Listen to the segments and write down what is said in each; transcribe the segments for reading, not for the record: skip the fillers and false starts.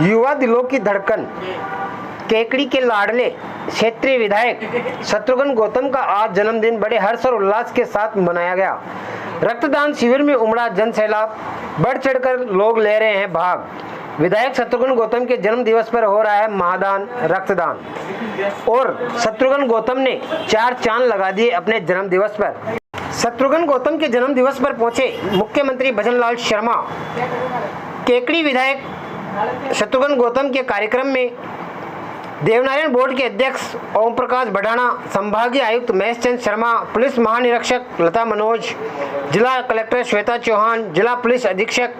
युवा दिलों की धड़कन केकड़ी के लाडले क्षेत्रीय विधायक शत्रुघ्न गौतम का आज जन्मदिन बड़े हर्ष और उल्लास के साथ मनाया गया। रक्तदान शिविर में उमड़ा जन सैलाब, बढ़ चढ़कर लोग ले रहे हैं भाग। विधायक शत्रुघ्न गौतम के जन्म दिवस पर हो रहा है महादान रक्तदान और शत्रुघ्न गौतम ने 4 चांद लगा दिए अपने जन्म दिवस पर। शत्रुघ्न गौतम के जन्म दिवस पर पहुंचे मुख्यमंत्री भजनलाल शर्मा। केकड़ी विधायक शत्रुघ्न गौतम के कार्यक्रम में देवनारायण बोर्ड के अध्यक्ष ओम प्रकाश बढ़ाना, संभागीय आयुक्त महेश चंद्र शर्मा, पुलिस महानिरीक्षक लता मनोज, जिला कलेक्टर श्वेता चौहान, जिला पुलिस अधीक्षक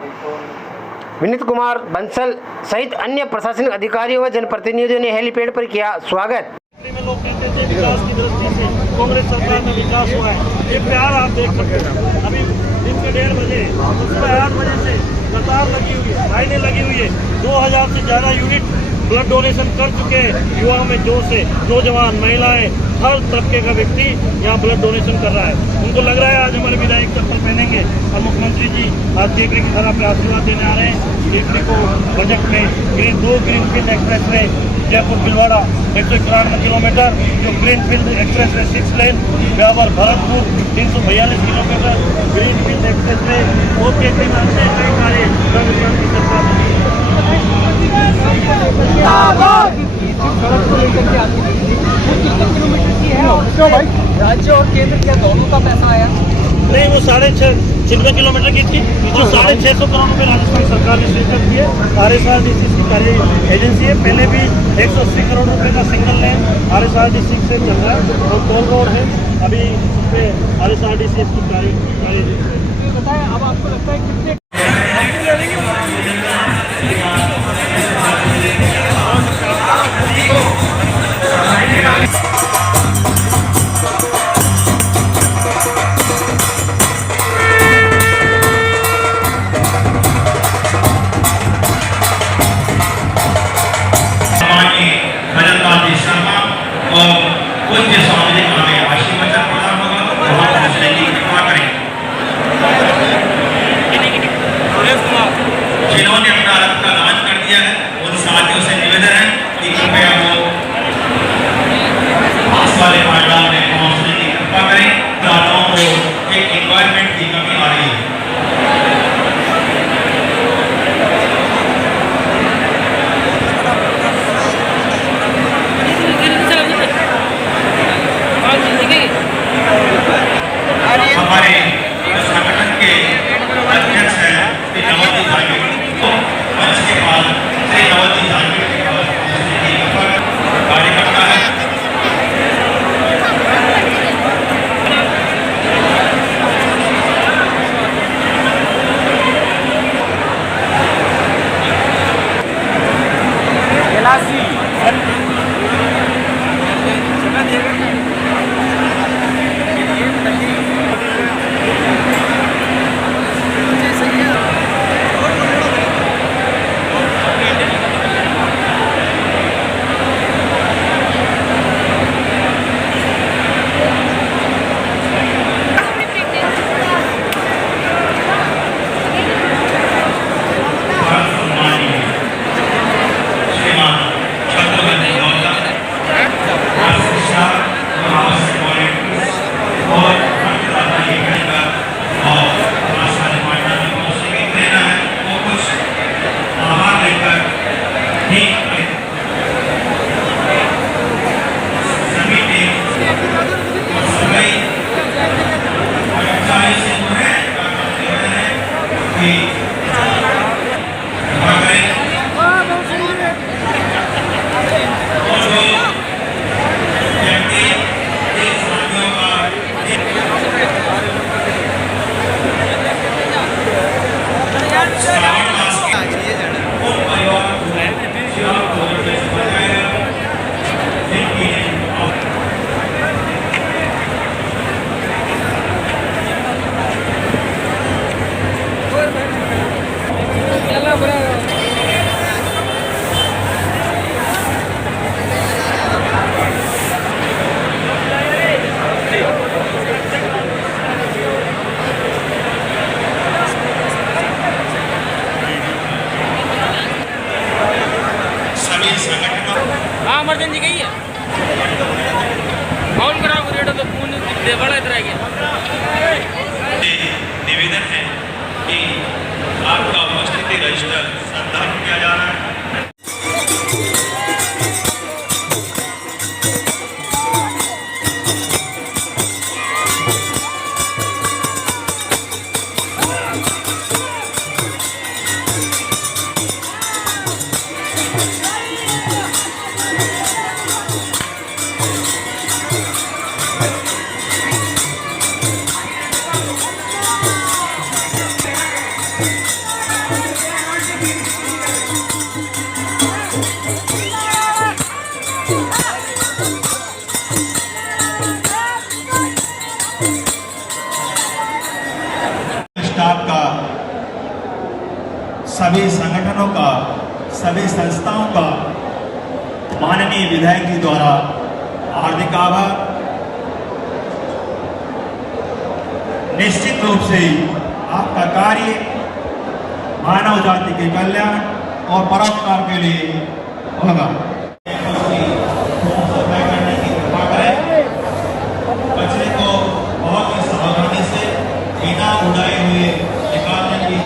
विनीत कुमार बंसल सहित अन्य प्रशासनिक अधिकारियों व जनप्रतिनिधियों ने हेलीपैड पर किया स्वागत। में लोग कहते थे विकास की दृष्टि से कांग्रेस सरकार में विकास हुआ है। ये प्यार आप देख सकते हैं। अभी दिन के 1:30 बजे सुबह 8 बजे से कतार लगी हुई है, लाइनें लगी हुई है। 2000 से ज़्यादा यूनिट ब्लड डोनेशन कर चुके हैं। युवाओं में जोश है, नौजवान, महिलाएं, हर तबके का व्यक्ति यहाँ ब्लड डोनेशन कर रहा है। उनको लग रहा है आज हमारे विधायक चप्पल पहनेंगे और मुख्यमंत्री जी आज केकड़ी की तरह पे आशीर्वाद देने आ रहे हैं। केकड़ी को बजट में greenfield expressway Jaipur Bhilwara 191 kilometre, जो greenfield expressway 6 lane, Beawar Bharatpur 342 kilometre greenfield expressway और केकड़ी में अच्छे कई कार्य संविधान की सरकार राज्य और केंद्र के दोनों का पैसा आया नहीं, वो 6.5 किलोमीटर की थी, जो 650 करोड़ रुपये राजस्थान सरकार ने स्वीकृत किए। RSRDC की कार्य एजेंसी है। पहले भी 180 करोड़ रुपए का सिंगल लेन RSRDC से चल रहा है और टोल रोड है। अभी उस पर RSRDC की कार्य बताएं। अब आपको लगता है कितने जिन्होंने अपना रक्त का दान कर दिया है उन साथियों से निवेदन है कि कृपया वो आस वाले पाठशाला में पहुंचने की कृपा करें। दाताओं को एक एनवायरमेंट की कमी आ रही है। हमारे संगठन के अध्यक्ष हैं श्री नवती धार्मिक मंच के पास श्री नवती धार्मिक कार्यकर्ता है। संगठनों हाँ इमरजेंसी गई है कॉल कराओ रेडो तो फोन बड़ा इधर आ गया से निवेदन है कि आपका उपस्थिति रजिस्टर संदर्भ किया जा रहा है। स्टाफ का, सभी संगठनों का, सभी संस्थाओं का माननीय विधायक जी द्वारा हार्दिक आभार। निश्चित रूप से आपका कार्य मानव जाति के कल्याण और परोपकार के लिए होगा। सफाई करने की कृपा करें, कचरे को बहुत ही सावधानी से बिना उड़ाए हुए निकालने की।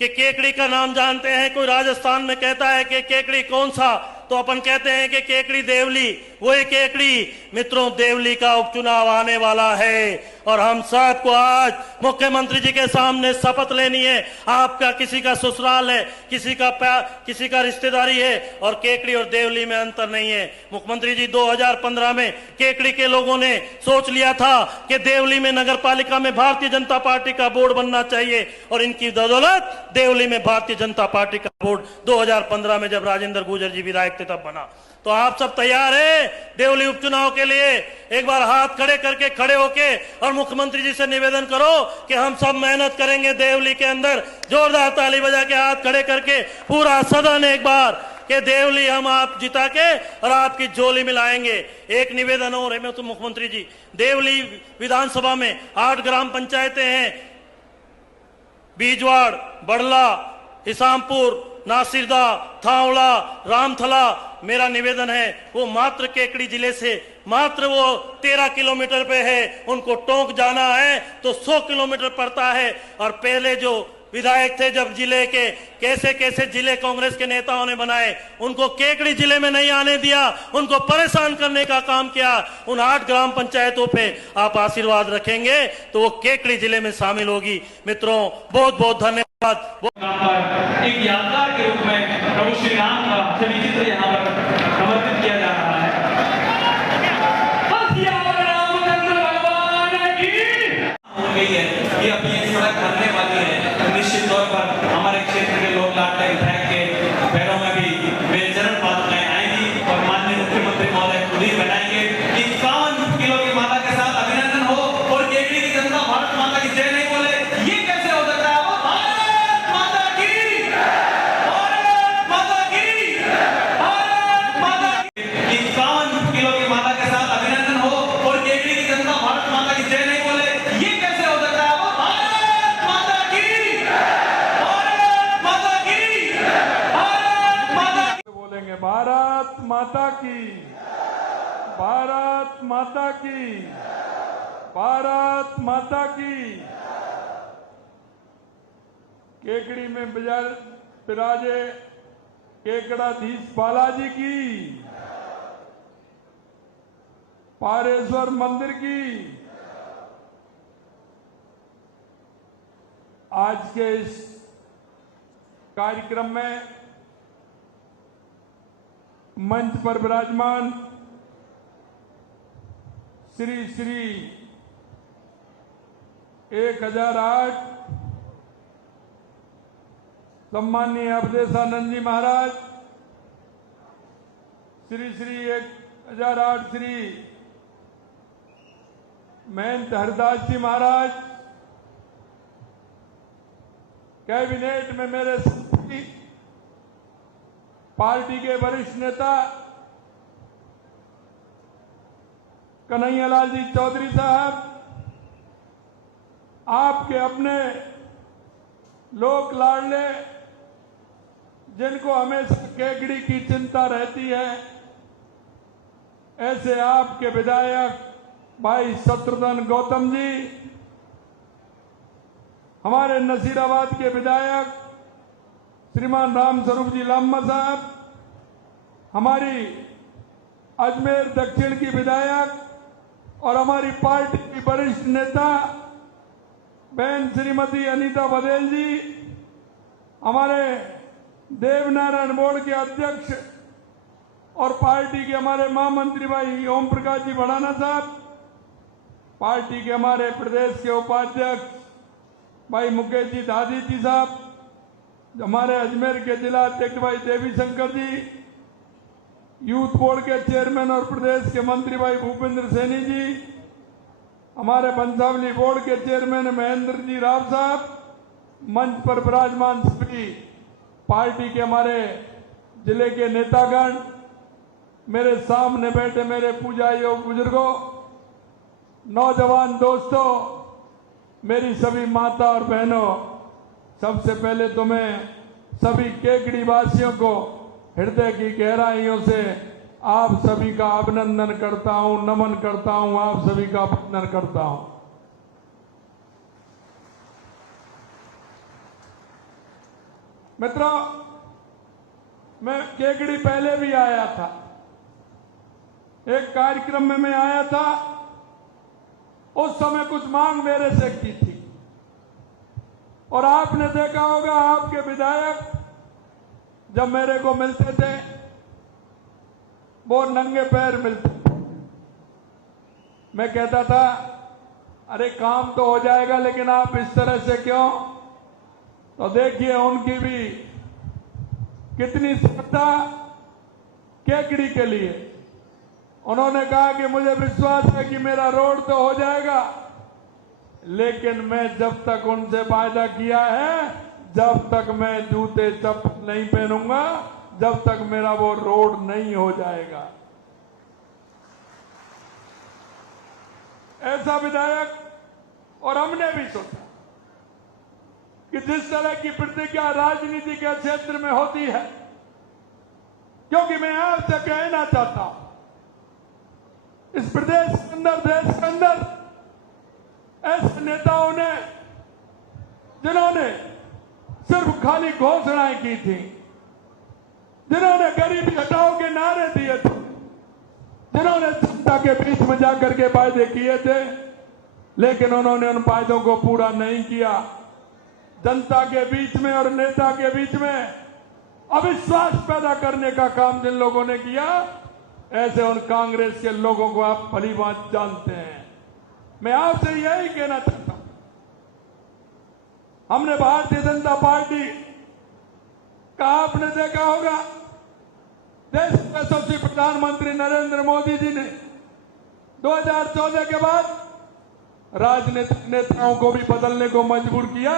कि केकड़ी का नाम जानते हैं, कोई राजस्थान में कहता है कि केकड़ी कौन सा, तो अपन कहते हैं कि केकड़ी देवली, वही केकड़ी। मित्रों, देवली का उपचुनाव आने वाला है और हम सबको आज मुख्यमंत्री जी के सामने शपथ लेनी है। आपका किसी का ससुराल है, किसी का रिश्तेदारी है और केकड़ी और देवली में अंतर नहीं है। मुख्यमंत्री जी 2015 में केकड़ी के लोगों ने सोच लिया था कि देवली में नगर पालिका में भारतीय जनता पार्टी का बोर्ड बनना चाहिए और इनकी बदौलत देवली में भारतीय जनता पार्टी का बोर्ड 2015 में जब राजेंद्र गुर्जर जी विधायक थे तब बना। तो आप सब तैयार हैं देवली उपचुनाव के लिए? एक बार हाथ खड़े होके और मुख्यमंत्री जी से निवेदन करो कि हम सब मेहनत करेंगे देवली के अंदर। जोरदार ताली बजा के हाथ खड़े करके पूरा सदन एक बार कि देवली हम आप जिता के और आपकी झोली मिलाएंगे। एक निवेदन और है तो मुख्यमंत्री जी, देवली विधानसभा में 8 ग्राम पंचायतें हैं, बीजवाड़, बड़ला, हिसामपुर, नासिरदा, थावड़ा, रामथला। मेरा निवेदन है वो मात्र केकड़ी जिले से मात्र वो 13 किलोमीटर पे है, उनको टोंक जाना है तो 100 किलोमीटर पड़ता है। और पहले जो विधायक थे जब जिले के कैसे जिले कांग्रेस के नेताओं ने बनाए, उनको केकड़ी जिले में नहीं आने दिया, उनको परेशान करने का काम किया। उन 8 ग्राम पंचायतों पे आप आशीर्वाद रखेंगे तो वो केकड़ी जिले में शामिल होगी। मित्रों, बहुत बहुत धन्यवाद। एक यादगार के रूप में प्रभु श्री राम का छवि चित्र यहाँ पर समर्पित किया जा रहा है। रामचंद्र भगवान की हो गई है कि अब ये सड़क बनने वाली है तो निश्चित तौर पर हमारे क्षेत्र के लोग लाडले विधायक के पैरों में भी बेचरण बाधाएं आएंगी और माननीय मुख्यमंत्री महोदय खुद ही बनाएंगे। 51 किलो की माता के साथ अभिनंदन हो और केकड़ी की जनता भारत माता की जय नहीं बोले, ये कैसे हो सकता है? माता की, भारत माता की, भारत माता की। केकड़ी में विराजे केकड़ाधीश बालाजी की, पारेश्वर मंदिर की। आज के इस कार्यक्रम में मंच पर विराजमान श्री श्री 1008 सम्माननीय अवधेशानंद जी महाराज, श्री श्री 1008 श्री महंत हरदास जी महाराज, कैबिनेट में मेरे साथी पार्टी के वरिष्ठ नेता कन्हैयालाल जी चौधरी साहब, आपके अपने लोक लाडले जिनको हमेशा केकड़ी की चिंता रहती है, ऐसे आपके विधायक भाई शत्रुघ्न गौतम जी, हमारे नसीराबाद के विधायक श्रीमान राम स्वरूप जी लांबा साहब, हमारी अजमेर दक्षिण की विधायक और हमारी पार्टी की वरिष्ठ नेता बहन श्रीमती अनीता बघेल जी, हमारे देवनारायण बोर्ड के अध्यक्ष और पार्टी के हमारे महामंत्री भाई ओम प्रकाश जी भड़ाना साहब, पार्टी के हमारे प्रदेश के उपाध्यक्ष भाई मुकेश जी दादी जी साहब, हमारे अजमेर के जिला अध्यक्ष भाई देवी शंकर जी, यूथ बोर्ड के चेयरमैन और प्रदेश के मंत्री भाई भूपेंद्र सैनी जी, हमारे वंशावली बोर्ड के चेयरमैन महेंद्र जी राव साहब, मंच पर विराजमान सभी पार्टी के हमारे जिले के नेतागण, मेरे सामने बैठे मेरे पूजाइयों बुजुर्गों, नौजवान दोस्तों, मेरी सभी माता और बहनों, सबसे पहले तो मैं सभी केकड़ी वासियों को हृदय की गहराइयों से आप सभी का अभिनंदन करता हूं, नमन करता हूं, आप सभी का अभिनंदन करता हूं। मित्रों, मैं केकड़ी पहले भी आया था, एक कार्यक्रम में मैं आया था, उस समय कुछ मांग मेरे से की थी और आपने देखा होगा आपके विधायक जब मेरे को मिलते थे वो नंगे पैर मिलते थे। मैं कहता था अरे काम तो हो जाएगा लेकिन आप इस तरह से क्यों? तो देखिए उनकी भी कितनी श्रद्धा केकड़ी के लिए। उन्होंने कहा कि मुझे विश्वास है कि मेरा रोड तो हो जाएगा, लेकिन मैं जब तक उनसे वायदा किया है, जब तक मैं जूते चप्पल नहीं पहनूंगा, जब तक मेरा वो रोड नहीं हो जाएगा। ऐसा विधायक, और हमने भी सोचा कि जिस तरह की प्रतिज्ञा राजनीति के क्षेत्र में होती है, क्योंकि मैं आपसे कहना चाहता हूं इस प्रदेश के अंदर, देश के अंदर ऐसे नेताओं ने जिन्होंने सिर्फ खाली घोषणाएं की थी, जिन्होंने गरीबी हटाओ के नारे दिए थे, जिन्होंने जनता के बीच में जाकर के वायदे किए थे, लेकिन उन्होंने उन वायदों को पूरा नहीं किया। जनता के बीच में और नेता के बीच में अविश्वास पैदा करने का काम जिन लोगों ने किया, ऐसे उन कांग्रेस के लोगों को आप भली बात जानते हैं। मैं आपसे यही कहना चाहता हूं, हमने भारतीय जनता पार्टी का, आपने देखा होगा देश के यशस्वी प्रधानमंत्री नरेंद्र मोदी जी ने 2014 के बाद राजनीतिक नेताओं को भी बदलने को मजबूर किया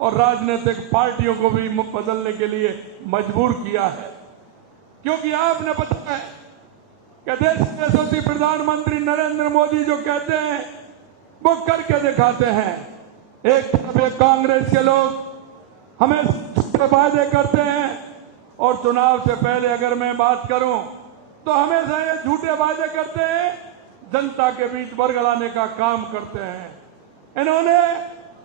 और राजनीतिक पार्टियों को भी बदलने के लिए मजबूर किया है, क्योंकि आपने पता है कि देश के यशस्वी प्रधानमंत्री नरेंद्र मोदी जो कहते हैं वो करके दिखाते हैं। एक तरफ एक कांग्रेस के लोग हमें वादे करते हैं और चुनाव से पहले अगर मैं बात करूं तो हमेशा ये झूठे वादे करते हैं, जनता के बीच बरगलाने का काम करते हैं। इन्होंने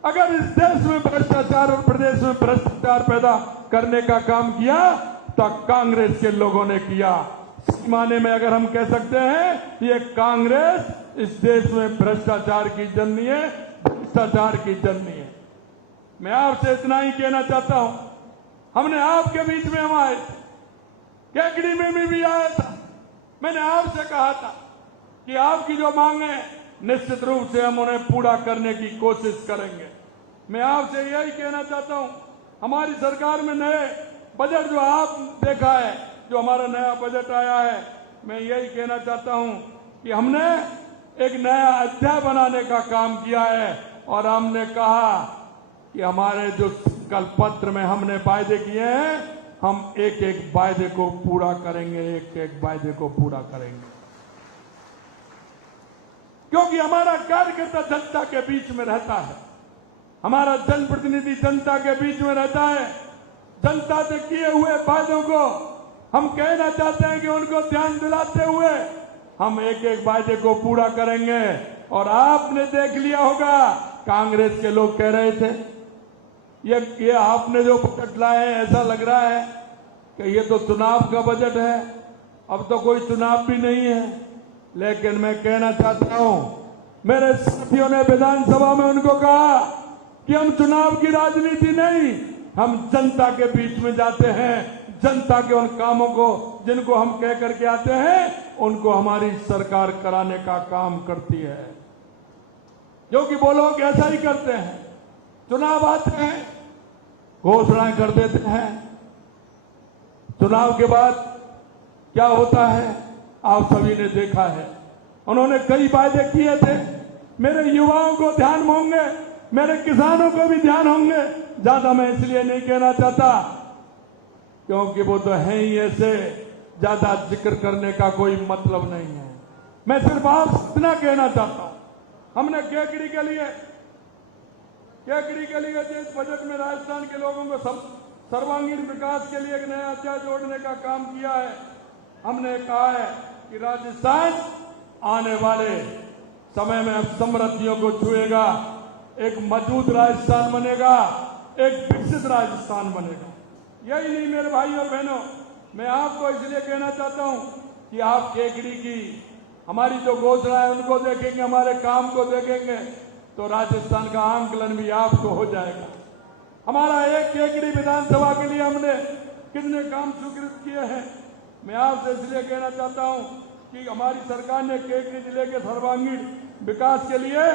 अगर इस देश में भ्रष्टाचार और प्रदेश में भ्रष्टाचार पैदा करने का काम किया तो कांग्रेस के लोगों ने किया। इस माने में अगर हम कह सकते हैं ये कांग्रेस इस देश में भ्रष्टाचार की जननी है, भ्रष्टाचार की जननी है। मैं आपसे इतना ही कहना चाहता हूं, हमने आपके बीच में हम आए थे, केकड़ी में भी आया था। मैंने आपसे कहा था कि आपकी जो मांगे निश्चित रूप से हम उन्हें पूरा करने की कोशिश करेंगे। मैं आपसे यही कहना चाहता हूं, हमारी सरकार में नए बजट जो आप देखा है, जो हमारा नया बजट आया है, मैं यही कहना चाहता हूं कि हमने एक नया अध्याय बनाने का काम किया है और हमने कहा कि हमारे जो संकल्प पत्र में हमने वायदे किए हैं, हम एक एक वायदे को पूरा करेंगे, एक एक वायदे को पूरा करेंगे, क्योंकि हमारा कार्यकर्ता जनता के बीच में रहता है, हमारा जनप्रतिनिधि जनता के बीच में रहता है। जनता से किए हुए वायदों को हम कहना चाहते हैं कि उनको ध्यान दिलाते हुए हम एक एक वायदे को पूरा करेंगे। और आपने देख लिया होगा, कांग्रेस के लोग कह रहे थे ये आपने जो बजट लाए हैं, ऐसा लग रहा है कि ये तो चुनाव का बजट है, अब तो कोई चुनाव भी नहीं है। लेकिन मैं कहना चाहता हूं, मेरे साथियों ने विधानसभा में उनको कहा कि हम चुनाव की राजनीति नहीं, हम जनता के बीच में जाते हैं, जनता के उन कामों को जिनको हम कह करके आते हैं उनको हमारी सरकार कराने का काम करती है। क्योंकि वो लोग ऐसा ही करते हैं, चुनाव आते हैं, घोषणाएं कर देते हैं, चुनाव के बाद क्या होता है आप सभी ने देखा है। उन्होंने कई वायदे किए थे, मेरे युवाओं को ध्यान होंगे, मेरे किसानों को भी ध्यान होंगे। ज्यादा मैं इसलिए नहीं कहना चाहता क्योंकि वो तो है ही ऐसे, ज्यादा जिक्र करने का कोई मतलब नहीं है। मैं सिर्फ आप इतना कहना चाहता हूं, हमने केकड़ी के लिए जिस बजट में राजस्थान के लोगों को सर्वांगीण विकास के लिए एक नया अध्याय जोड़ने का काम किया है। हमने कहा है कि राजस्थान आने वाले समय में अब समृद्धियों को छुएगा, एक मजबूत राजस्थान बनेगा, एक विकसित राजस्थान बनेगा। यही नहीं मेरे भाई और बहनों, मैं आपको इसलिए कहना चाहता हूं कि आप केकड़ी की हमारी जो घोषणा है उनको देखेंगे, हमारे काम को देखेंगे तो राजस्थान का आंकलन भी आपको हो जाएगा। हमारा एक केकड़ी विधानसभा के लिए हमने कितने काम स्वीकृत किए हैं। मैं आपसे इसलिए कहना चाहता हूं कि हमारी सरकार ने केकड़ी जिले के सर्वांगीण विकास के लिए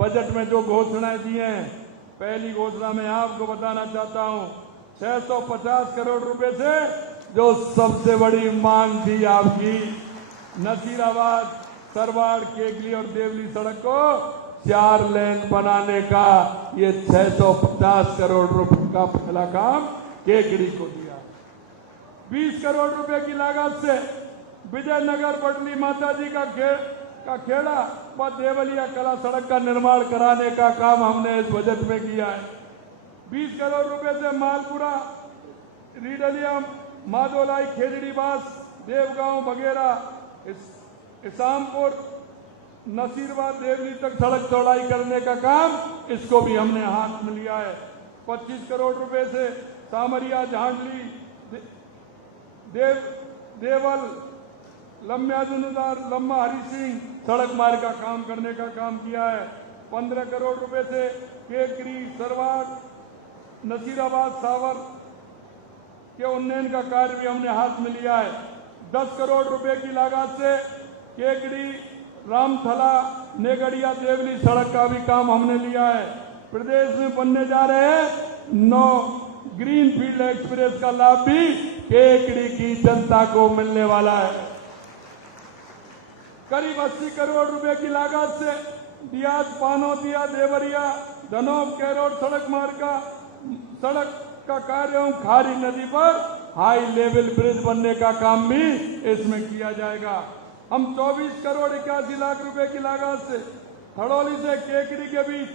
बजट में जो घोषणाएं दी हैं, पहली घोषणा में आपको बताना चाहता हूं 650 करोड़ रुपए से जो सबसे बड़ी मांग थी आपकी, नसीराबाद, सरवाड़, केकली और देवली सड़क को 4 लेन बनाने का, ये 650 करोड़ रुपए का पहला काम केकड़ी को दिया। 20 करोड़ रुपए की लागत से विजयनगर पटली माता जी का खेड़ा व देवलिया कला सड़क का निर्माण कराने का काम हमने इस बजट में किया है। 20 करोड़ रुपए से मालपुरा, रीडलिया, माधोलाई, खेजड़ीबास, देवगांव वगैरह, इसामपुर, नसीरबाद, देवली तक सड़क चौड़ाई करने का काम, इसको भी हमने हाथ में लिया है। 25 करोड़ रुपए से सामरिया, झांडली, देवल, लम्बाजुनुदार, लम्बा हरि सिंह सड़क मार्ग का काम करने का काम किया है। 15 करोड़ रुपए से केकरी, सरवाड़, नसीराबाद, सावर के उन्नयन का कार्य भी हमने हाथ में लिया है। 10 करोड़ रुपए की लागत से केकड़ी, रामथला, नेगड़िया, देवली सड़क का भी काम हमने लिया है। प्रदेश में बनने जा रहे हैं 9 ग्रीन फील्ड एक्सप्रेस का लाभ भी केकड़ी की जनता को मिलने वाला है। करीब 80 करोड़ रुपए की लागत से दियाज, पानोतिया, देवरिया, धनोब, कैरोड सड़क मार्ग का कार्य एवं खारी नदी पर हाई लेवल ब्रिज बनने का काम भी इसमें किया जाएगा। हम 24 करोड़ 81 लाख रुपए की लागत से हड़ौली से केकड़ी के बीच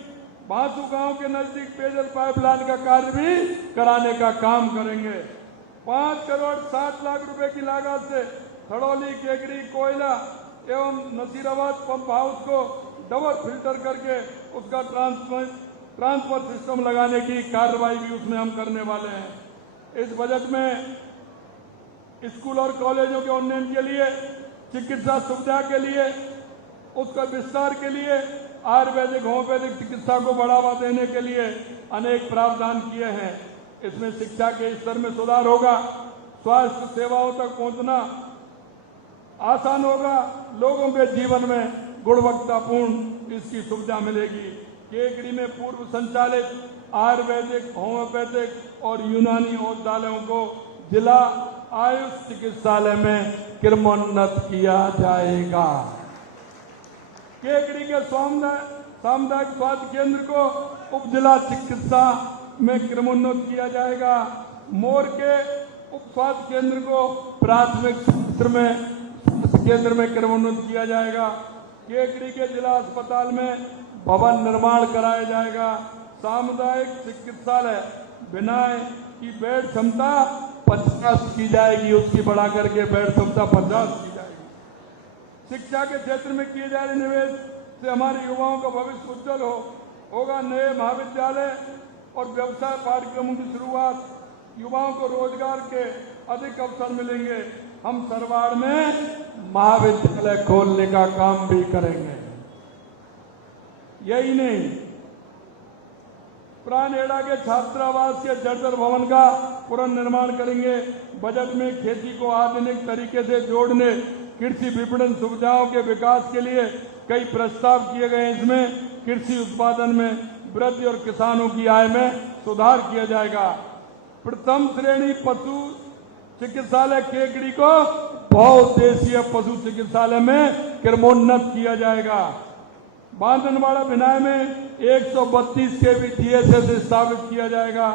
बांसू गांव के नजदीक पेयजल पाइपलाइन का कार्य भी कराने का काम करेंगे। 5 करोड़ 60 लाख रुपए की लागत से खड़ौली, केकड़ी, कोयला एवं नसीराबाद पंप हाउस को डबल फिल्टर करके उसका ट्रांसफर सिस्टम लगाने की कार्रवाई भी उसमें हम करने वाले हैं। इस बजट में स्कूल और कॉलेजों के उन्नयन के लिए, चिकित्सा सुविधा के लिए, उसका विस्तार के लिए, आयुर्वेदिक होम्योपैथिक चिकित्सा को बढ़ावा देने के लिए अनेक प्रावधान किए हैं। इसमें शिक्षा के स्तर में सुधार होगा, स्वास्थ्य सेवाओं तक पहुंचना आसान होगा, लोगों के जीवन में गुणवत्तापूर्ण इसकी सुविधा मिलेगी। केकड़ी में पूर्व संचालित आयुर्वेदिक, होम्योपैथिक और यूनानी औषधालयों को जिला आयुष चिकित्सालय में क्रमोन्नत किया जाएगा। केकड़ी के सामुदायिक स्वास्थ्य केंद्र को उप जिला चिकित्सा में क्रमोन्नत किया जाएगा। मोर के उप स्वास्थ्य केंद्र को प्राथमिक स्वास्थ्य केंद्र में क्रमोन्नत किया जाएगा। केकड़ी के जिला अस्पताल में भवन निर्माण कराया जाएगा। सामुदायिक चिकित्सालय बिनाए की बेड क्षमता 50 की जाएगी, उसकी बढ़ा करके बेड क्षमता 50 की जाएगी। शिक्षा के क्षेत्र में किए जा रहे निवेश से हमारे युवाओं का भविष्य उज्जवल होगा। नए महाविद्यालय और व्यवसाय पाठ्यक्रमों की शुरुआत, युवाओं को रोजगार के अधिक अवसर मिलेंगे। हम सरवाड़ में महाविद्यालय खोलने का काम भी करेंगे। यही नहीं, प्राणहेड़ा के छात्रावास के जर्जर भवन का पुनर्निर्माण करेंगे। बजट में खेती को आधुनिक तरीके से जोड़ने, कृषि विपणन सुविधाओं के विकास के लिए कई प्रस्ताव किए गए। इसमें कृषि उत्पादन में वृद्धि और किसानों की आय में सुधार किया जाएगा। प्रथम श्रेणी पशु चिकित्सालय केकड़ी को बहुउद्देशीय पशु चिकित्सालय में क्रमोन्नत किया जाएगा। बांधनवाड़ा भिनाई में 132 केवी DSS स्थापित किया जाएगा।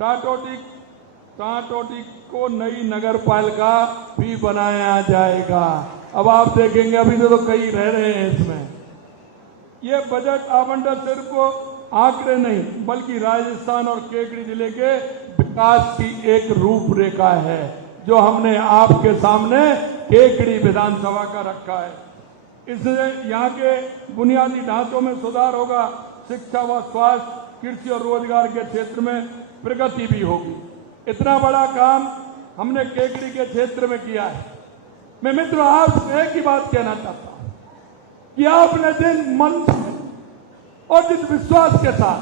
टाटोटी को नई नगर पालिका भी बनाया जाएगा। अब आप देखेंगे, अभी तो कई रह रहे हैं इसमें। ये बजट आवंटन सिर्फ आंकड़े नहीं, बल्कि राजस्थान और केकड़ी जिले के विकास की एक रूपरेखा है, जो हमने आपके सामने केकड़ी विधानसभा का रखा है। इससे यहाँ के बुनियादी ढांचों में सुधार होगा, शिक्षा व स्वास्थ्य, कृषि और रोजगार के क्षेत्र में प्रगति भी होगी। इतना बड़ा काम हमने केकड़ी के क्षेत्र में किया है। मैं मित्रों आपसे एक ही बात कहना चाहता हूं कि आपने जिन मन और जिस विश्वास के साथ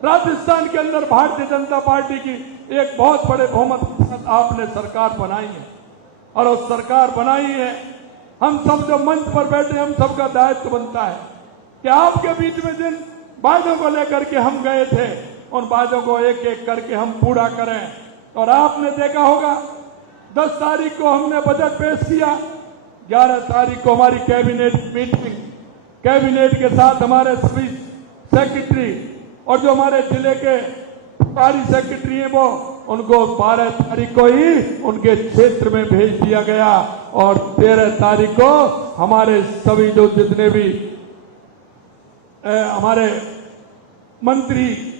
राजस्थान के अंदर भारतीय जनता पार्टी की एक बहुत बड़े बहुमत के साथ आपने सरकार बनाई है, और उस सरकार बनाई है, हम सब जो मंच पर बैठे, हम सबका दायित्व बनता है कि आपके बीच में जिन वादों को लेकर के हम गए थे, उन वादों को एक एक करके हम पूरा करें। और आपने देखा होगा 10 तारीख को हमने बजट पेश किया, 11 तारीख को हमारी कैबिनेट मीटिंग, कैबिनेट के साथ हमारे सभी सेक्रेटरी और जो हमारे जिले के प्रभारी सेक्रेटरी हैं, वो उनको 12 तारीख को ही उनके क्षेत्र में भेज दिया गया, और 13 तारीख को हमारे सभी जो जितने भी हमारे मंत्री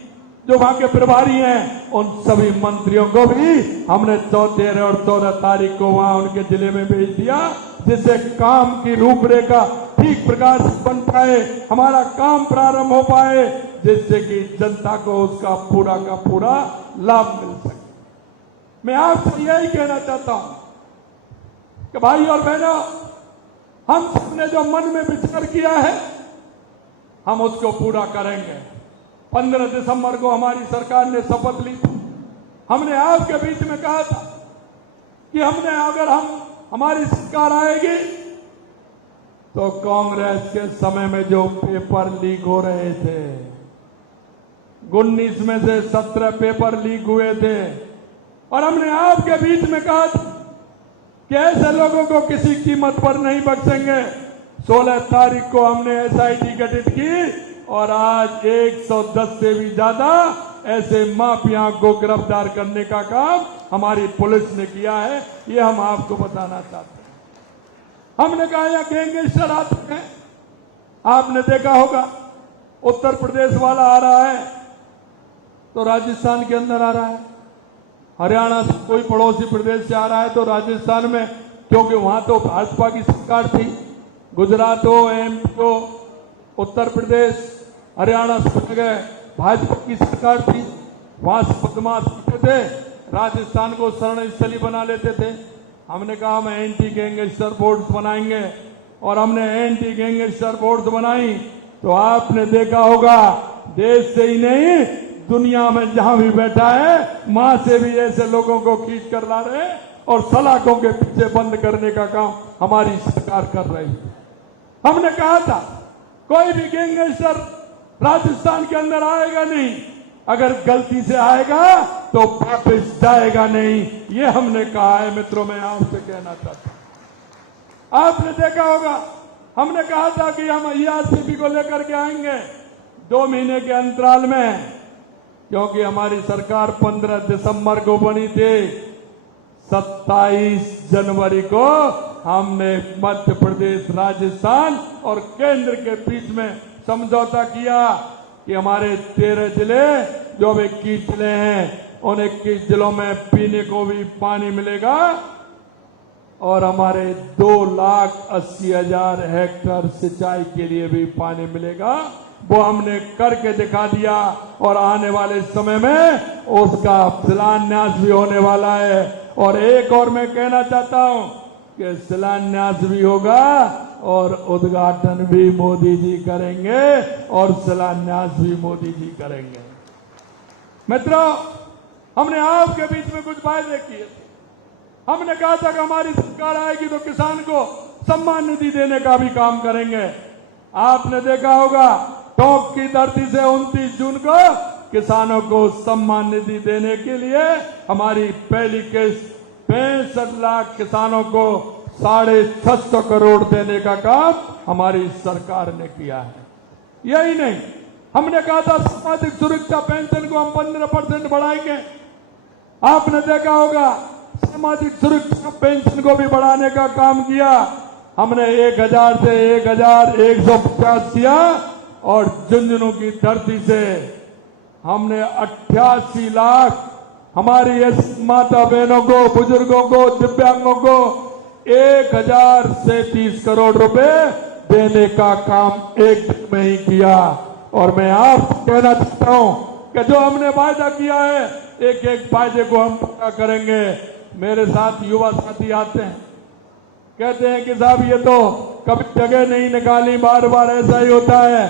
जो वहां के प्रभारी हैं, उन सभी मंत्रियों को भी हमने 13 और 14 तारीख को वहां उनके जिले में भेज दिया, जिससे काम की रूपरेखा ठीक प्रकार से बन पाए, हमारा काम प्रारंभ हो पाए, जिससे कि जनता को उसका पूरा का पूरा लाभ मिल सके। मैं आपसे यही कहना चाहता हूं कि भाई और बहनों, हम सबने जो मन में विचार किया है, हम उसको पूरा करेंगे। 15 दिसंबर को हमारी सरकार ने शपथ ली थी। हमने आपके बीच में कहा था कि अगर हमारी सरकार आएगी तो कांग्रेस के समय में जो पेपर लीक हो रहे थे, 19 में से 17 पेपर लीक हुए थे, और हमने आपके बीच में कहा था कि ऐसे लोगों को किसी कीमत पर नहीं बख्शेंगे। 16 तारीख को हमने SIT गठित की, और आज 110 से भी ज्यादा ऐसे माफिया को गिरफ्तार करने का काम हमारी पुलिस ने किया है। ये हम आपको बताना चाहते हैं। हमने कहा यह गैंगस्टर आते हैं, आपने देखा होगा उत्तर प्रदेश वाला आ रहा है तो राजस्थान के अंदर आ रहा है, हरियाणा से कोई पड़ोसी प्रदेश से आ रहा है तो राजस्थान में क्योंकि वहां तो भाजपा की सरकार थी। गुजरात हो, एमपी हो, उत्तर प्रदेश, हरियाणा सब जगह भाजपा की सरकार थी। वहां से बदमाश करते थे, राजस्थान को शरण स्थली बना लेते थे। हमने कहा हम एंटी गैंगस्टर बोर्ड बनाएंगे, और हमने एंटी गैंगस्टर बोर्ड बनाई तो आपने देखा होगा देश से ही नहीं दुनिया में जहां भी बैठा है वहां से भी ऐसे लोगों को खींच कर ला रहे हैं और सलाखों के पीछे बंद करने का काम हमारी सरकार कर रही है। हमने कहा था कोई भी गैंगस्टर राजस्थान के अंदर आएगा नहीं, अगर गलती से आएगा तो वापस जाएगा नहीं, ये हमने कहा है। मित्रों, मैं आपसे कहना चाहता हूं, आपने देखा होगा हमने कहा था कि हम ईआरसीपी को लेकर के आएंगे 2 महीने के अंतराल में, क्योंकि हमारी सरकार 15 दिसंबर को बनी थी। 27 जनवरी को हमने मध्य प्रदेश, राजस्थान और केंद्र के बीच में समझौता किया कि हमारे 13 जिले जो अब 21 जिले हैं उन 21 जिलों में पीने को भी पानी मिलेगा और हमारे 2,80,000 हेक्टेयर सिंचाई के लिए भी पानी मिलेगा। वो हमने करके दिखा दिया और आने वाले समय में उसका शिलान्यास भी होने वाला है। और एक और मैं कहना चाहता हूं कि शिलान्यास भी होगा और उद्घाटन भी मोदी जी करेंगे और शिलान्यास भी मोदी जी करेंगे। मित्रों, हमने आपके बीच में कुछ वायदे किए थे। हमने कहा था कि हमारी सरकार आएगी तो किसान को सम्मान निधि देने का भी काम करेंगे। आपने देखा होगा टोंक की धरती से 29 जून को किसानों को सम्मान निधि देने के लिए हमारी पहली किस्त 65 लाख किसानों को 650 करोड़ देने का काम हमारी सरकार ने किया है। यही नहीं, हमने कहा था सामाजिक सुरक्षा पेंशन को हम 15% बढ़ाएंगे। आपने देखा होगा सामाजिक सुरक्षा पेंशन को भी बढ़ाने का काम किया। हमने 1000 से 1150 किया और झुंझुनू की धरती से हमने 88 लाख हमारी माता बहनों को, बुजुर्गों को, दिव्यांगों को 1037 करोड़ रुपए देने का काम एक दिन में ही किया। और मैं आपको कहना चाहता हूं कि जो हमने वायदा किया है एक एक वायदे को हम पूरा करेंगे। मेरे साथ युवा साथी आते हैं, कहते हैं कि साहब ये तो कभी जगह नहीं निकाली, बार बार ऐसा ही होता है।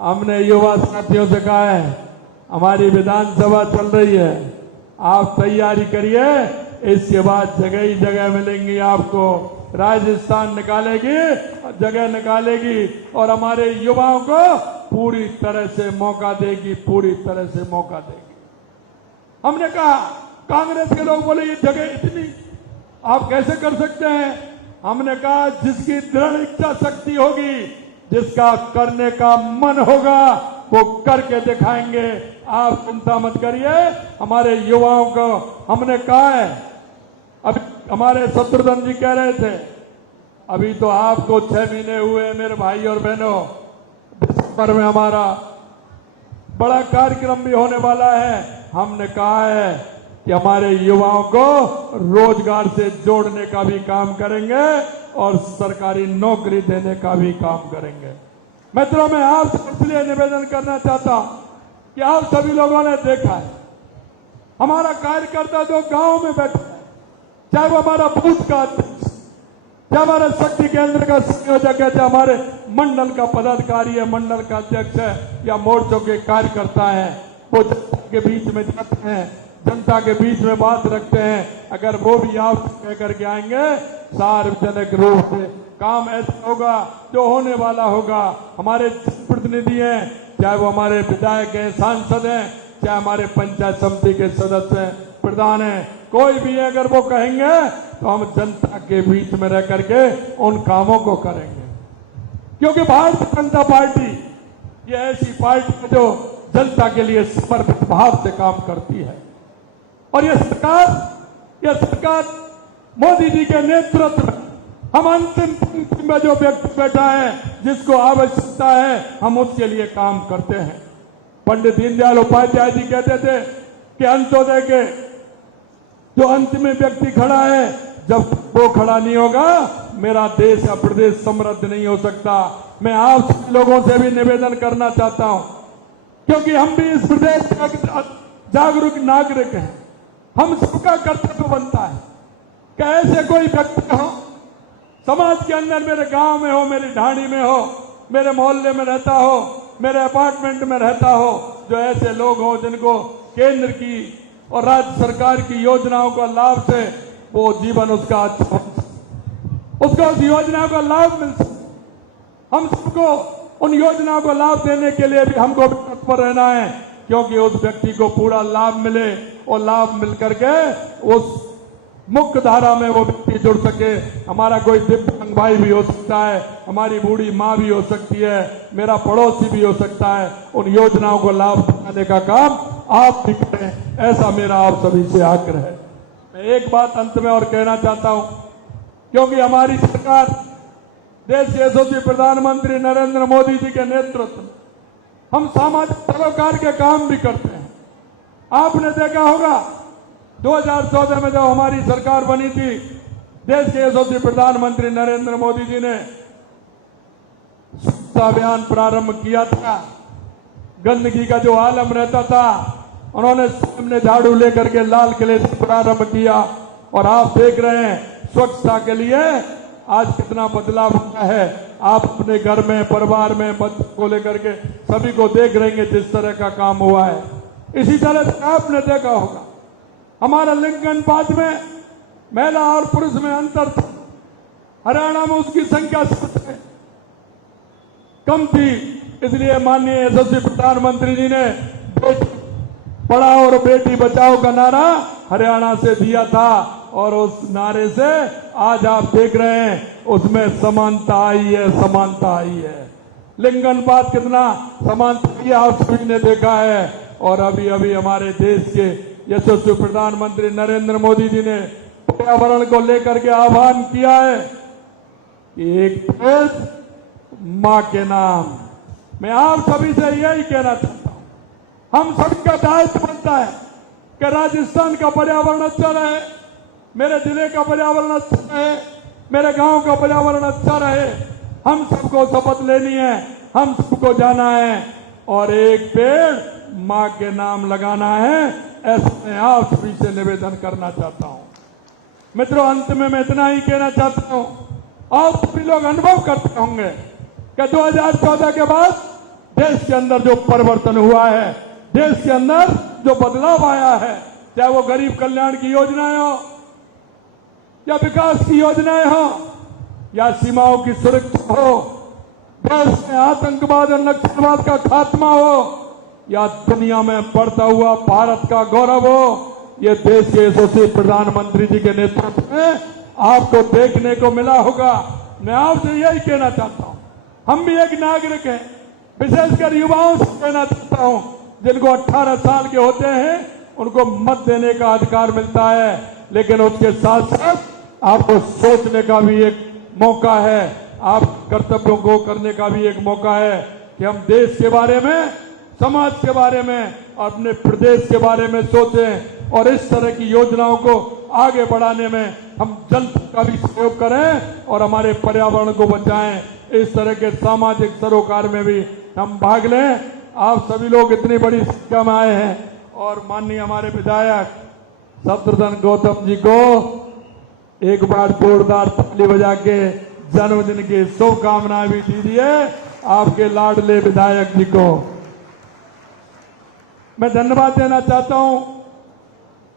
हमने युवा साथियों से कहा है हमारी विधानसभा चल रही है, आप तैयारी करिए, इसके बाद जगह ही जगह मिलेंगी आपको। राजस्थान निकालेगी, जगह निकालेगी और हमारे युवाओं को पूरी तरह से मौका देगी, पूरी तरह से मौका देगी। हमने कहा, कांग्रेस के लोग बोले ये जगह इतनी आप कैसे कर सकते हैं? हमने कहा जिसकी दृढ़ इच्छा शक्ति होगी, जिसका करने का मन होगा वो करके दिखाएंगे। आप चिंता मत करिए, हमारे युवाओं को हमने कहा है। अभी हमारे शत्रुघ्न जी कह रहे थे अभी तो आपको 6 महीने हुए मेरे भाई और बहनों, दिसंबर में हमारा बड़ा कार्यक्रम भी होने वाला है। हमने कहा है कि हमारे युवाओं को रोजगार से जोड़ने का भी काम करेंगे और सरकारी नौकरी देने का भी काम करेंगे। मित्रों, मैं आपसे इसलिए निवेदन करना चाहता हूं कि आप सभी लोगों ने देखा है हमारा कार्यकर्ता जो गांव में बैठा है, चाहे वो हमारा बूथ का अध्यक्ष, चाहे हमारे शक्ति केंद्र का संयोजक है, चाहे हमारे मंडल का पदाधिकारी है, मंडल का अध्यक्ष है या मोर्चों के कार्यकर्ता है, वो जनता के बीच में जाते हैं, जनता के बीच में बात रखते हैं। अगर वो भी आप कह करके आएंगे, सार्वजनिक रूप से काम ऐसा होगा जो होने वाला होगा। हमारे प्रतिनिधि हैं, चाहे वो हमारे विधायक हैं, सांसद हैं, चाहे हमारे पंचायत समिति के सदस्य हैं, प्रधान हैं, कोई भी अगर वो कहेंगे तो हम जनता के बीच में रह करके उन कामों को करेंगे। क्योंकि भारतीय जनता पार्टी ये ऐसी पार्टी है जो जनता के लिए समर्पित भाव से काम करती है। और यह सरकार मोदी जी के नेतृत्व में हम अंतिम पंक्ति में जो व्यक्ति बैठा है, जिसको आवश्यकता है, हम उसके लिए काम करते हैं। पंडित दीनदयाल उपाध्याय जी कहते थे कि अंत्योदय के जो अंतिम व्यक्ति खड़ा है, जब वो खड़ा नहीं होगा मेरा देश या प्रदेश समृद्ध नहीं हो सकता। मैं आप सभी लोगों से भी निवेदन करना चाहता हूं, क्योंकि हम भी इस प्रदेश के जागरूक नागरिक हैं। हम सबका कर्तव्य बनता है कि ऐसे कोई व्यक्ति हो समाज के अंदर, मेरे गांव में हो, मेरी ढाणी में हो, मेरे मोहल्ले में रहता हो, मेरे अपार्टमेंट में रहता हो, जो ऐसे लोग हो जिनको केंद्र की और राज्य सरकार की योजनाओं का लाभ से वो जीवन उसका अच्छा हो, उसको उस योजनाओं का लाभ मिल सके। हम सबको उन योजनाओं को लाभ देने के लिए भी हमको तत्पर रहना है, क्योंकि उस व्यक्ति को पूरा लाभ मिले और लाभ मिल करके उस मुख्य धारा में वो व्यक्ति जुड़ सके। हमारा कोई दिव्यांग भाई भी हो सकता है, हमारी बूढ़ी माँ भी हो सकती है, मेरा पड़ोसी भी हो सकता है। उन योजनाओं को लाभ दिलाने का काम आप भी करें, ऐसा मेरा आप सभी से आग्रह है। मैं एक बात अंत में और कहना चाहता हूं, क्योंकि हमारी सरकार देश के यशस्वी प्रधानमंत्री नरेंद्र मोदी जी के नेतृत्व में हम सामाजिक सरोकार के काम भी करते हैं। आपने देखा होगा 2014 में जब हमारी सरकार बनी थी, देश के यशस्वी प्रधानमंत्री नरेंद्र मोदी जी ने स्वच्छता अभियान प्रारंभ किया था। गंदगी का जो आलम रहता था, उन्होंने सामने झाड़ू लेकर के लाल किले से प्रारंभ किया, और आप देख रहे हैं स्वच्छता के लिए आज कितना बदलाव हुआ है। आप अपने घर में, परिवार में, बच्चों को लेकर के सभी को देख रहे हैं जिस तरह का काम हुआ है। इसी तरह से आपने देखा होगा हमारा लिंग अनुपात में महिला और पुरुष में अंतर था। हरियाणा में उसकी संख्या सबसे कम थी, इसलिए माननीय यशस्वी प्रधानमंत्री जी ने बेटी पढ़ाओ और बेटी बचाओ का नारा हरियाणा से दिया था, और उस नारे से आज आप देख रहे हैं उसमें समानता आई है, समानता आई है। लिंग अनुपात कितना समानता आई है आप सभी ने देखा है। और अभी अभी हमारे देश के यशस्वी प्रधानमंत्री नरेंद्र मोदी जी ने पर्यावरण को लेकर के आह्वान किया है कि एक पेड़ मां के नाम। मैं आप सभी से यही कहना चाहता हूं, हम सभी का दायित्व बनता है कि राजस्थान का पर्यावरण अच्छा रहे, मेरे जिले का पर्यावरण अच्छा रहे, मेरे गांव का पर्यावरण अच्छा रहे। हम सबको शपथ लेनी है, हम सबको जाना है और एक पेड़ मां के नाम लगाना है। ऐसा मैं आप सभी से निवेदन करना चाहता हूं। मित्रों, अंत में मैं इतना ही कहना चाहता हूं, आप सभी लोग अनुभव करते होंगे कि 2014 के बाद देश के अंदर जो परिवर्तन हुआ है, देश के अंदर जो बदलाव आया है, चाहे वो गरीब कल्याण की योजनाएं हो या विकास की योजनाएं हो या सीमाओं की सुरक्षा हो, देश में आतंकवाद और नक्सलवाद का खात्मा हो या दुनिया में बढ़ता हुआ भारत का गौरव हो, ये देश के यशस्वी प्रधानमंत्री जी के नेतृत्व में आपको देखने को मिला होगा। मैं आपसे यही कहना चाहता हूं, हम भी एक नागरिक हैं, विशेषकर युवाओं से कहना चाहता हूं, जिनको 18 साल के होते हैं उनको मत देने का अधिकार मिलता है, लेकिन उसके साथ साथ आपको सोचने का भी एक मौका है, आप कर्तव्यों को करने का भी एक मौका है कि हम देश के बारे में, समाज के बारे में, अपने प्रदेश के बारे में सोचें और इस तरह की योजनाओं को आगे बढ़ाने में हम जल्द का भी सहयोग करें और हमारे पर्यावरण को बचाएं। इस तरह के सामाजिक सरोकार में भी हम भाग लें। आप सभी लोग इतनी बड़ी संख्या में आए हैं और माननीय हमारे विधायक शत्रुघ्न गौतम जी को एक बार जोरदार ताली बजा के जन्मदिन की शुभकामनाएं भी दीजिए आपके लाडले विधायक जी को। मैं धन्यवाद देना चाहता हूं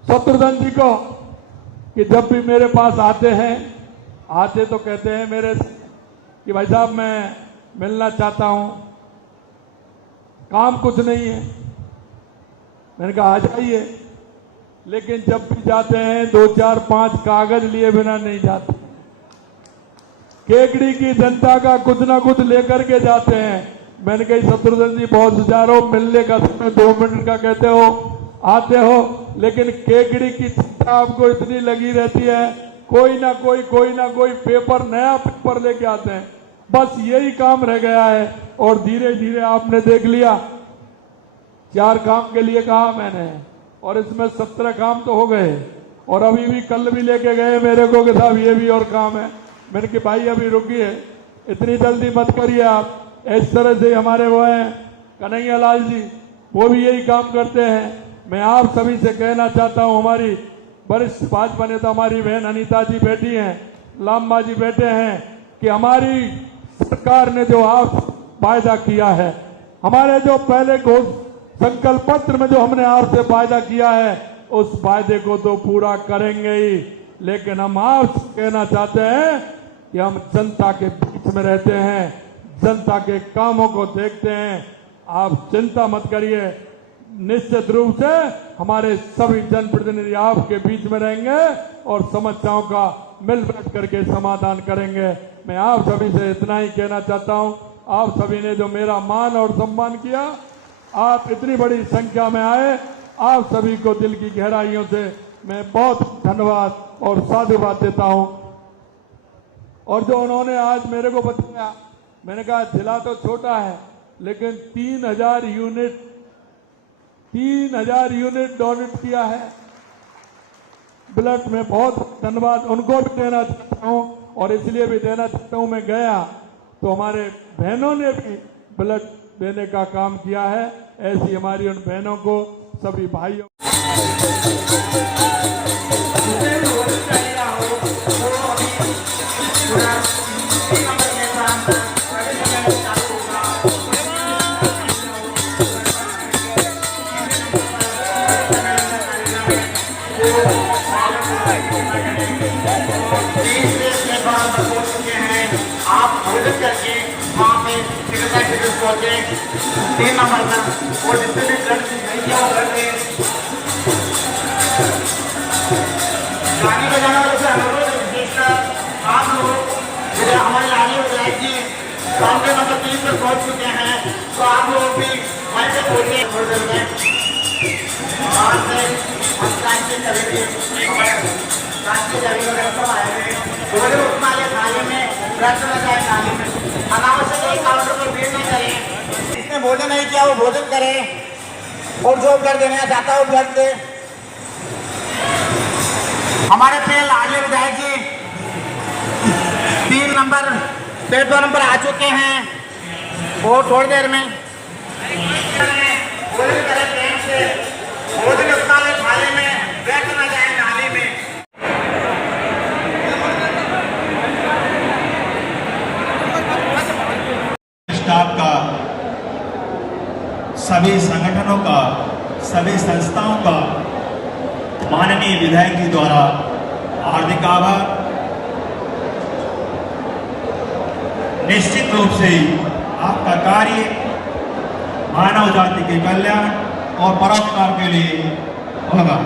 शत्रुघ्न जी को कि जब भी मेरे पास आते तो कहते हैं मेरे कि भाई साहब मैं मिलना चाहता हूं, काम कुछ नहीं है। मैंने कहा आ जाइए, लेकिन जब भी जाते हैं 2, 4, 5 कागज लिए बिना नहीं जाते। केकड़ी की जनता का कुछ ना कुछ लेकर के जाते हैं। मैंने कही शत्रुघ्न जी बहुत सुचारो, मिलने का समय 2 मिनट का कहते हो, आते हो, लेकिन केकड़ी की चिंता आपको इतनी लगी रहती है, कोई ना कोई पेपर, नया पेपर लेके आते हैं। बस यही काम रह गया है और धीरे धीरे आपने देख लिया 4 काम के लिए कहा मैंने और इसमें 17 काम तो हो गए और अभी भी कल भी लेके गए मेरे को कि साहब ये भी और काम है। मैंने कि भाई अभी रुकिए, इतनी जल्दी मत करिए आप। इस तरह से हमारे वो हैं कन्हैया लाल जी, वो भी यही काम करते हैं। मैं आप सभी से कहना चाहता हूं, हमारी वरिष्ठ भाजपा नेता हमारी बहन अनीता जी बैठी हैं, लांबा जी बैठे हैं, कि हमारी सरकार ने जो आप वायदा किया है, हमारे जो पहले घोष संकल्प पत्र में जो हमने आपसे वायदा किया है, उस वायदे को तो पूरा करेंगे ही। लेकिन हम आपसे कहना चाहते हैं कि हम जनता के बीच में रहते हैं, जनता के कामों को देखते हैं। आप चिंता मत करिए, निश्चित रूप से हमारे सभी जनप्रतिनिधि आपके बीच में रहेंगे और समस्याओं का मिल बैठ करके समाधान करेंगे। मैं आप सभी से इतना ही कहना चाहता हूं। आप सभी ने जो मेरा मान और सम्मान किया, आप इतनी बड़ी संख्या में आए, आप सभी को दिल की गहराइयों से मैं बहुत धन्यवाद और साधुवाद देता हूं। और जो उन्होंने आज मेरे को बताया, मैंने कहा जिला तो छोटा है, लेकिन 3000 यूनिट डोनेट किया है ब्लड में। बहुत धन्यवाद उनको भी देना चाहता हूं, और इसलिए भी देना चाहता हूं, मैं गया तो हमारे बहनों ने भी ब्लड देने का काम किया है। ऐसी हमारी उन बहनों को, सभी भाइयों आप भोजन करके वहाँ पे सेक्रेटरी पहुँचे 3 नंबर पर, और जितने भी ब्लड नहीं किया वो ब्लड दे। गाने बजाने वाले से अनुरोध विशेषकर आप लोग जो हमारे आगे विधायक जी काउंटर नंबर 3 पर पहुँच चुके हैं, तो आप लोग भी वहीं से पहुँचे थोड़ी देर में। वहाँ से हम राष्ट्रीय जगह वगैरह सब आए हुए, भोजन उठना ये थाली में रख ना जाए, थाली में अनावश्यक काउंटर पर भीड़ नहीं करें। जिसने भोजन नहीं किया वो भोजन करे, और जो ब्लड देना चाहता है वो ब्लड दे। हमारे प्रिय लाडले विधायक जी 3 नंबर प्लेटफॉर्म पर आ चुके हैं, और थोड़ी देर में भोजन करें प्रेम से। भोजन उठना ले थाली में, रख ना जाए नाली में। स्टाफ का, सभी संगठनों का, सभी संस्थाओं का माननीय विधायक जी द्वारा हार्दिक आभार। निश्चित रूप से आपका कार्य मानव जाति के कल्याण और परोपकार के लिए होगा।